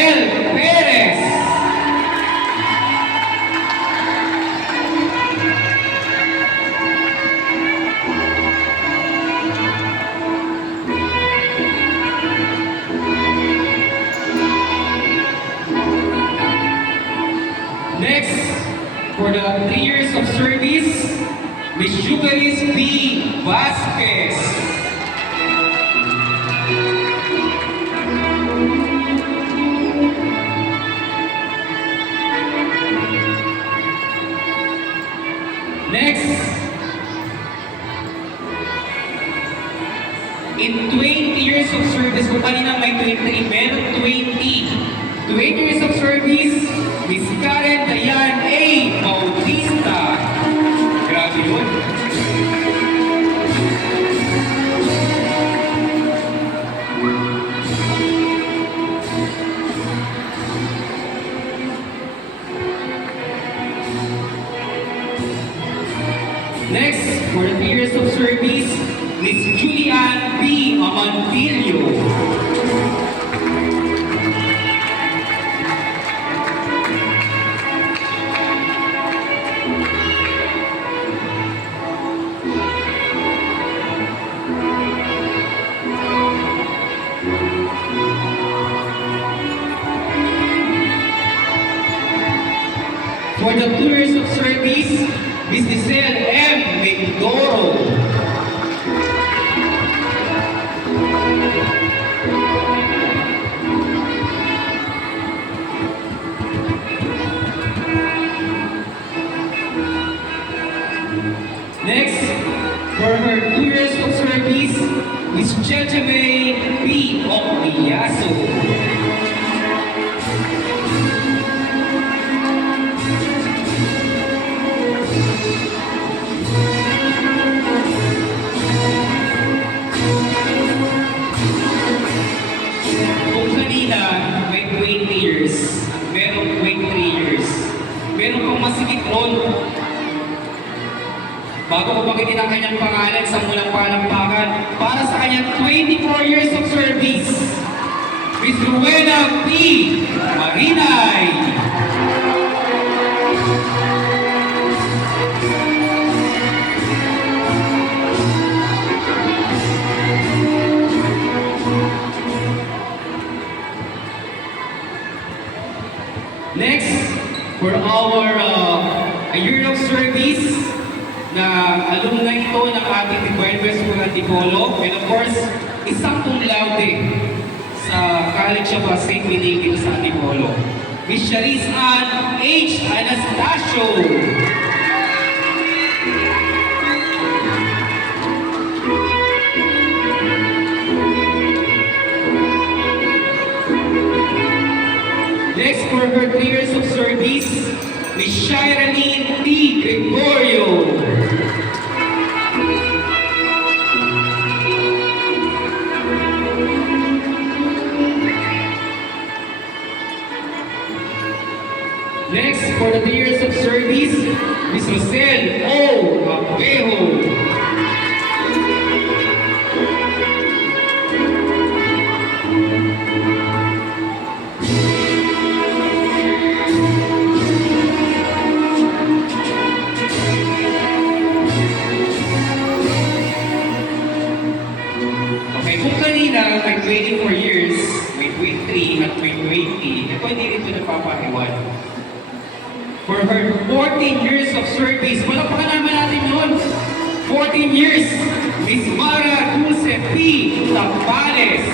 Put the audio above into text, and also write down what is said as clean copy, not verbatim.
L. Perez. Next, for the 3 years of service, Miss Yugaris B. Vasquez. Next, in 20 years of service, kung kanina may 23, meron 20 years of service, Miss Karen Dayan A. Bautista. Grabe yun. Next, for the 3 years of service, Miss Julian B. Amantillo. For the 2 years of service, Miss Giselle M. Mindoro. Next, for her 2 years of service, Miss Jejeme B. Ocliaso. Kung kanina may 20 years, merong 23 years, meron pang masigit ron. Bago ko pagitin ang kanyang pangalan sa munang palampakan para sa kanyang 24 years of service, Miss Rowena P. Marinay. Next, for our a year of service na alumni ito ng ating Divine West School Antipolo, and of course, isang cum laude sa College of St. Benigno sa Antipolo, Miss Charis Ann H. Anastasio. Next, for her 3 years of service, Miss Shirley T. Gregorio. Next, for the 3 years of service, Miss Rosel O. Apejo. Kung kanina may 24 years, may 23 at may 20, ito hindi rin ito napapahiwan. For her 14 years of service, palakpakan naman natin yun. 14 years, Miss Mara Dulce P. Tapares.